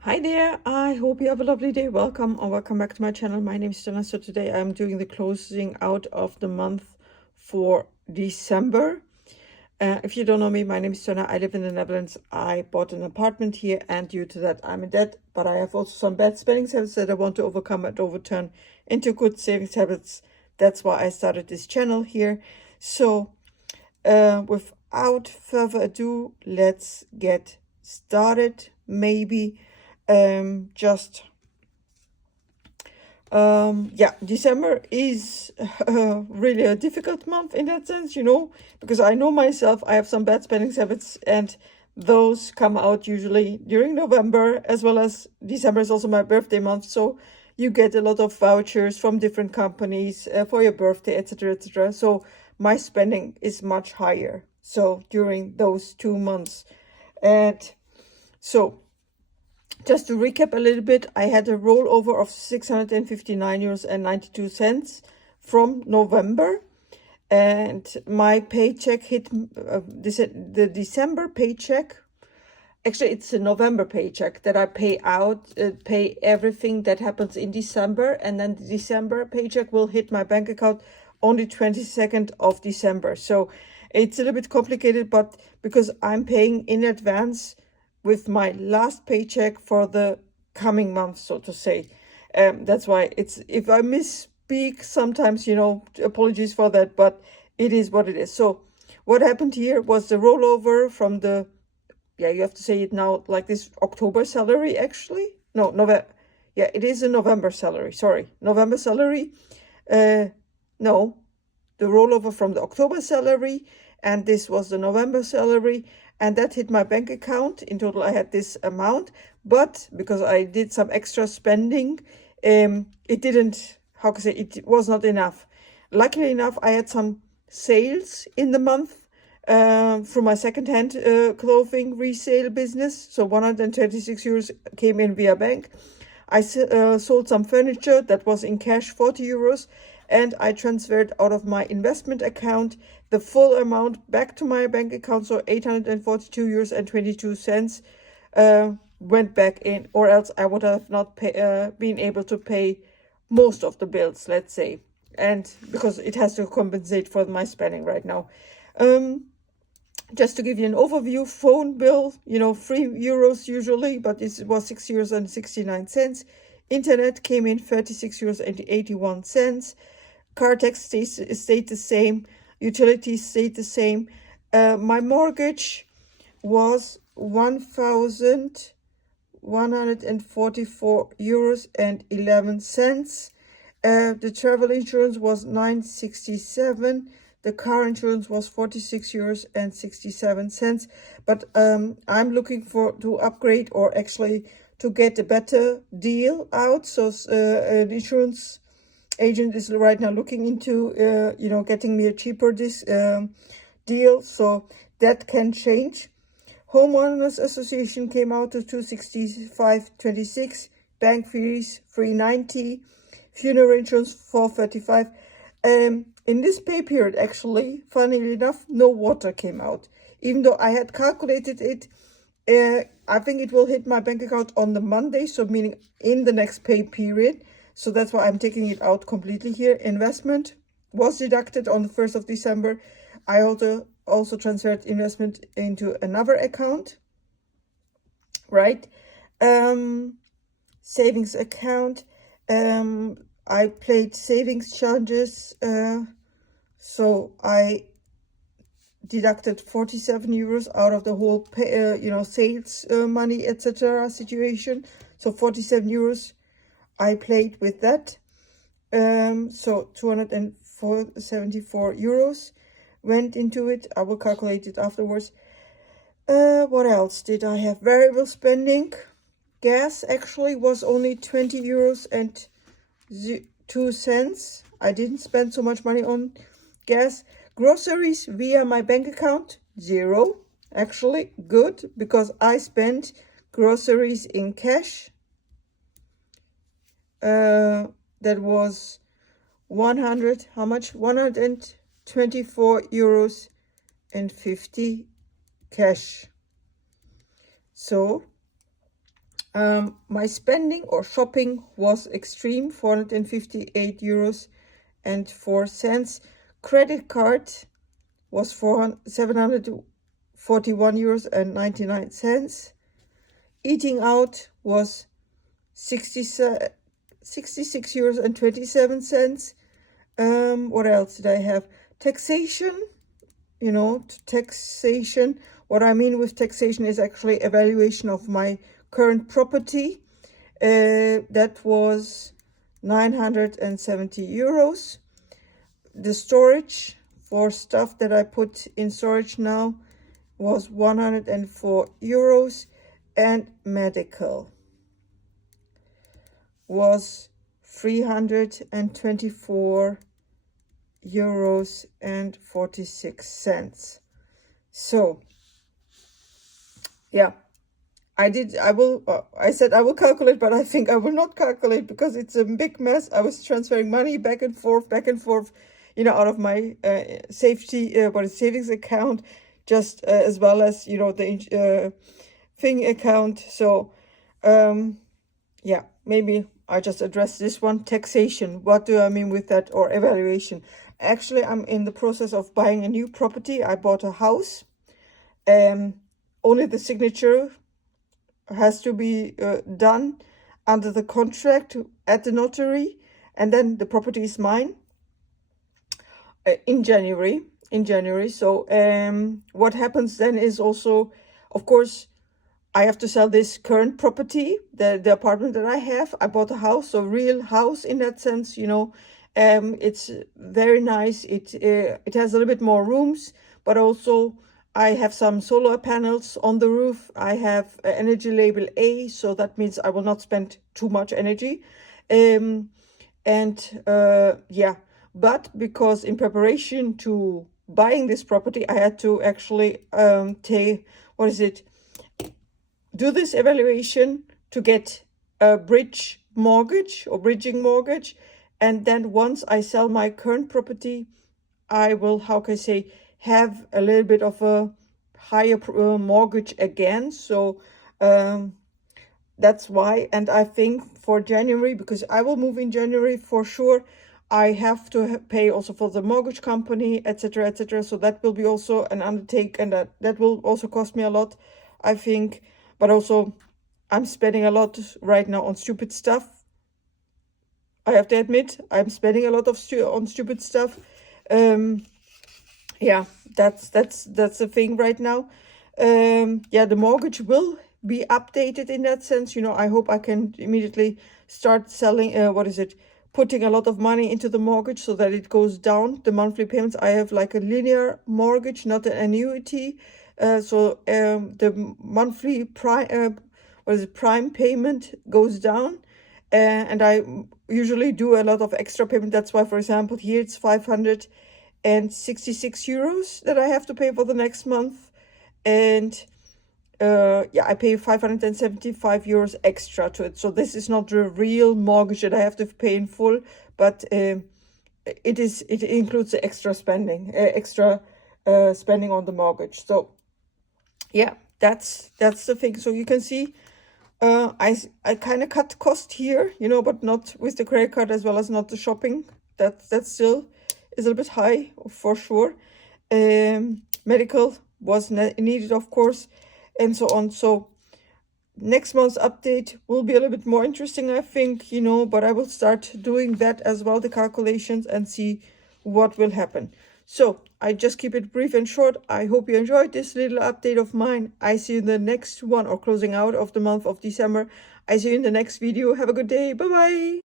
Hi there, I hope you have a lovely day. Welcome or welcome back to my channel. My name is Jenna. So today I'm doing the closing out of the month for December. If you don't know me, my name is Jenna. I live in the Netherlands. I bought an apartment here and due to that I'm in debt, but I have also some bad spending habits that I want to overcome and overturn into good savings habits. That's why I started this channel here. So without further ado, let's get started. Maybe just yeah, December is really a difficult month in that sense, because I know myself, I have some bad spending habits, and those come out usually during November, as well as December is also my birthday month, so you get a lot of vouchers from different companies for your birthday, etc., etc. So my spending is much higher. So during those 2 months, and so just to recap a little bit, I had a rollover of 659 euros and 92 cents from November, and my paycheck hit the December paycheck. Actually, it's a November paycheck that I pay out, pay everything that happens in December, and then the December paycheck will hit my bank account only 22nd of December. So it's a little bit complicated, but because I'm paying in advance with my last paycheck for the coming month, so to say. That's why it's, if I misspeak sometimes, apologies for that, but it is what it is. So what happened here was the rollover from the, yeah, you have to say it now like this, October salary, actually. No, November. Yeah, it is a November salary. Sorry, November salary. No, the rollover from the October salary, and this was the November salary, and that hit my bank account. In total, I had this amount, but because I did some extra spending, it didn't, how can I say, it was not enough. Luckily enough, I had some sales in the month from my second-hand clothing resale business. So 136 euros came in via bank. I sold some furniture that was in cash, 40 euros, and I transferred out of my investment account the full amount back to my bank account. So 842 euros and 22 cents went back in, or else I would have not been able to pay most of the bills, let's say. And because it has to compensate for my spending right now. Just to give you an overview, phone bill, 3 euros usually, but it was 6 euros and 69 cents. Internet came in 36 euros and 81 cents. Car tax stayed the same. Utilities stayed the same. My mortgage was 1,144 euros and 11 cents. The travel insurance was 967. The car insurance was 46 euros and 67 cents. But I'm looking to upgrade, or actually to get a better deal out. So an insurance agent is right now looking into, getting me a cheaper deal. So that can change. Homeowners Association came out to 265.26. Bank fees 390. Funeral insurance 435. In this pay period, actually, funnily enough, no water came out. Even though I had calculated it, I think it will hit my bank account on the Monday, so meaning in the next pay period. So that's why I'm taking it out completely here. Investment was deducted on the 1st of December. I also transferred investment into another account, right? Savings account. I paid savings charges, so I deducted 47 euros out of the whole sales money, etc. situation. So 47 euros I played with that. So 274 euros went into it. I will calculate it afterwards. What else did I have? Variable spending. Gas actually was only 20 euros and 2 cents. I didn't spend so much money on gas. Groceries via my bank account, 0. Actually, good, because I spent groceries in cash. That was 100, how much? 124 euros and 50 cash. So My spending or shopping was extreme, 458 euros and 4 cents. Credit card was 741 euros and 99 cents. Eating out was 66 euros and 27 cents. What else did I have? Taxation, taxation. What I mean with taxation is actually evaluation of my current property. That was 970 euros. The storage for stuff that I put in storage now was 104 euros, and medical was 324 euros and 46 cents. So yeah, I said I will calculate, but I think I will not calculate because it's a big mess. I was transferring money back and forth, out of my savings account, just as well as, the thing account. So, yeah, maybe I just address this one. Taxation. What do I mean with that? Or evaluation. Actually, I'm in the process of buying a new property. I bought a house. Only the signature has to be done under the contract at the notary, and then the property is mine in January. So what happens then is also, of course, I have to sell this current property, the apartment that I have. I bought a house, so real house in that sense, it's very nice. It has a little bit more rooms, but also I have some solar panels on the roof. I have energy label A, so that means I will not spend too much energy. Yeah, but because in preparation to buying this property, I had to actually do this evaluation to get a bridging mortgage. And then once I sell my current property, I will, have a little bit of a higher mortgage again. So that's why. And I think for January, because I will move in January for sure, I have to pay also for the mortgage company, etc., etc. So that will be also an undertake, and that will also cost me a lot, I think. But also, I'm spending a lot right now on stupid stuff. I have to admit, I'm spending a lot on stupid stuff. Yeah, that's the thing right now. Yeah, the mortgage will be updated in that sense. I hope I can immediately start selling, putting a lot of money into the mortgage so that it goes down, the monthly payments. I have like a linear mortgage, not an annuity. So the monthly prime payment goes down. And I usually do a lot of extra payment. That's why, for example, here it's 566 euros that I have to pay for the next month. And I pay 575 euros extra to it. So this is not the real mortgage that I have to pay in full, but it includes the extra spending on the mortgage. So yeah, that's the thing. So you can see I kind of cut cost here, but not with the credit card, as well as not the shopping. That still is a little bit high for sure. Medical was needed, of course, and so on. So next month's update will be a little bit more interesting, I think, but I will start doing that as well, the calculations, and see what will happen. So I just keep it brief and short. I hope you enjoyed this little update of mine. I see you in the next one, or closing out of the month of December. I see you in the next video. Have a good day. Bye-bye.